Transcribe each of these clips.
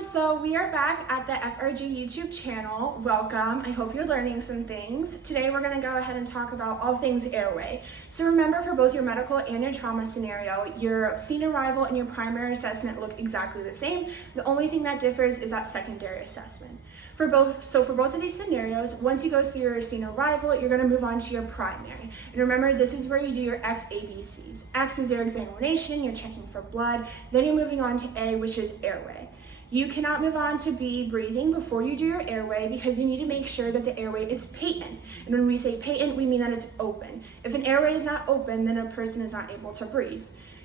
So we are back at the FRG YouTube channel. Welcome. I hope you're learning some things. Today we're going to go ahead and talk about all things airway. So remember, for both your medical and your trauma scenario, your scene arrival and your primary assessment look exactly the same. The only thing that differs is that secondary assessment. For both of these scenarios, once you go through your scene arrival, you're going to move on to your primary. And remember, this is where you do your XABCs. X is your examination, you're checking for blood. Then you're moving on to A, which is airway. You cannot move on to B, breathing, before you do your airway, because you need to make sure that the airway is patent. And when we say patent, we mean that it's open. If an airway is not open, then a person is not able to breathe.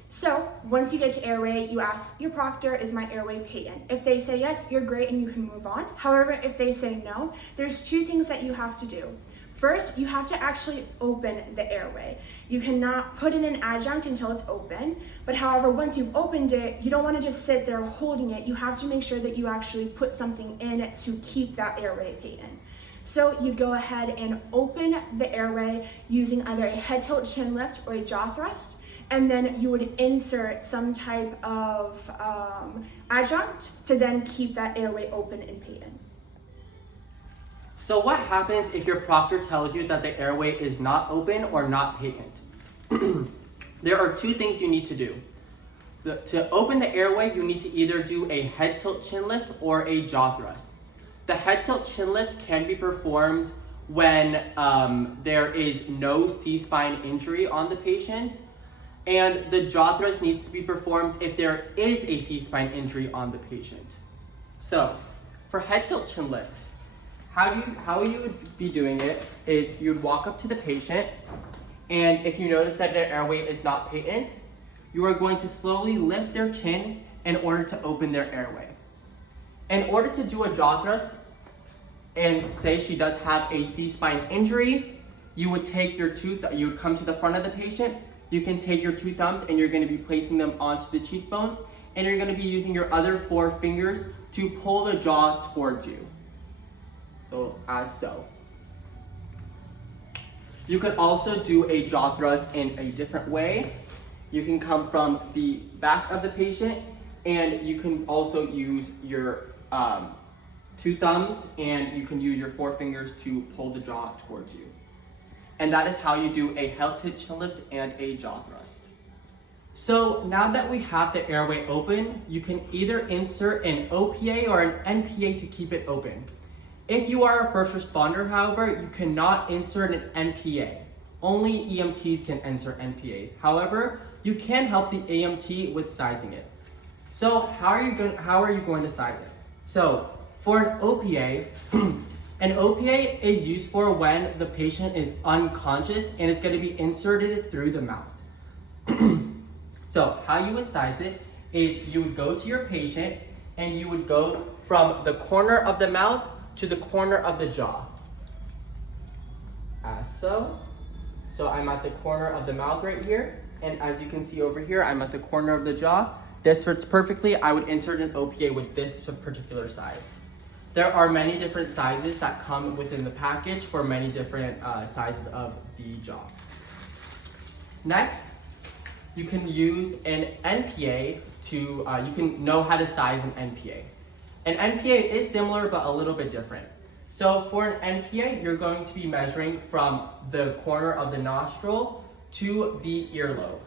So once you get to airway, you ask your proctor, is my airway patent? If they say yes, you're great and you can move on. However, if they say no, there's two things that you have to do. First, you have to actually open the airway. You cannot put in an adjunct until it's open, but however, once you've opened it, you don't want to just sit there holding it. You have to make sure that you actually put something in to keep that airway patent. So you go ahead and open the airway using either a head tilt chin lift or a jaw thrust, and then you would insert some type of adjunct to then keep that airway open and patent. So what happens if your proctor tells you that the airway is not open or not patent? There are two things you need to do. To open the airway, you need to either do a head tilt chin lift or a jaw thrust. The head tilt chin lift can be performed when there is no C-spine injury on the patient, and the jaw thrust needs to be performed if there is a C-spine injury on the patient. So for head tilt chin lift, how you would be doing it is you would walk up to the patient, and if you notice that their airway is not patent, you are going to slowly lift their chin in order to open their airway. In order to do a jaw thrust, and say she does have a C-spine injury, you would take your you would come to the front of the patient, you can take your two thumbs and you're going to be placing them onto the cheekbones, and you're going to be using your other four fingers to pull the jaw towards you. So, as so. You could also do a jaw thrust in a different way. You can come from the back of the patient, and you can also use your two thumbs, and you can use your four fingers to pull the jaw towards you. And that is how you do a head tilt chin lift and a jaw thrust. So now that we have the airway open, you can either insert an OPA or an NPA to keep it open. If you are a first responder, however, you cannot insert an NPA. Only EMTs can insert NPAs. However, you can help the EMT with sizing it. So how are you going to size it? So for an OPA, an OPA is used for when the patient is unconscious and it's going to be inserted through the mouth. So how you would size it is you would go to your patient and you would go from the corner of the mouth to the corner of the jaw. As so. So I'm at the corner of the mouth right here, and as you can see over here, I'm at the corner of the jaw. This fits perfectly. I would insert an OPA with this particular size. There are many different sizes that come within the package for many different sizes of the jaw. Next, you can use an NPA you can know how to size an NPA. An NPA is similar but a little bit different. So for an NPA, you're going to be measuring from the corner of the nostril to the earlobe.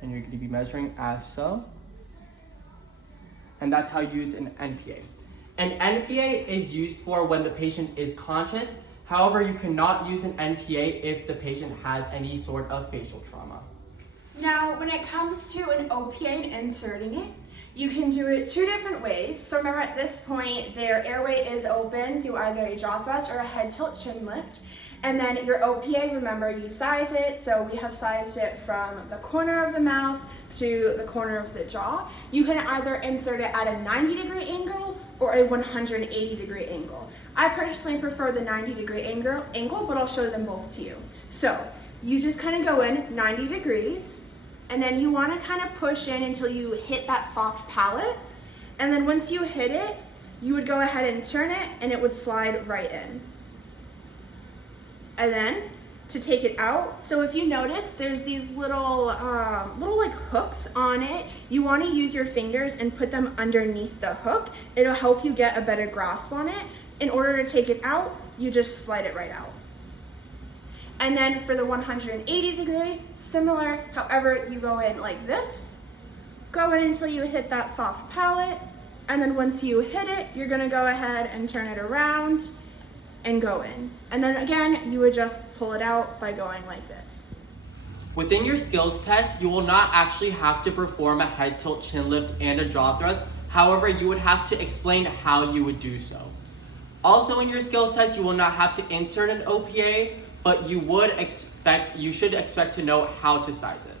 And you're going to be measuring as so. And that's how you use an NPA. An NPA is used for when the patient is conscious. However, you cannot use an NPA if the patient has any sort of facial trauma. Now, when it comes to an OPA and inserting it, you can do it two different ways. So remember, at this point, their airway is open through either a jaw thrust or a head tilt chin lift. And then your OPA, remember, you size it. So we have sized it from the corner of the mouth to the corner of the jaw. You can either insert it at a 90-degree angle or a 180-degree angle. I personally prefer the 90-degree angle, but I'll show them both to you. So you just kind of go in 90 degrees, and then you want to kind of push in until you hit that soft palate. And then once you hit it, you would go ahead and turn it, and it would slide right in. And then to take it out. So if you notice, there's these little like hooks on it. You want to use your fingers and put them underneath the hook. It'll help you get a better grasp on it. In order to take it out, you just slide it right out. And then for the 180 degree, similar, however, you go in like this, go in until you hit that soft palate, and then once you hit it, you're gonna go ahead and turn it around and go in. And then again, you would just pull it out by going like this. Within your skills test, you will not actually have to perform a head tilt chin lift and a jaw thrust. However, you would have to explain how you would do so. Also in your skills test, you will not have to insert an OPA, but you should expect to know how to size it.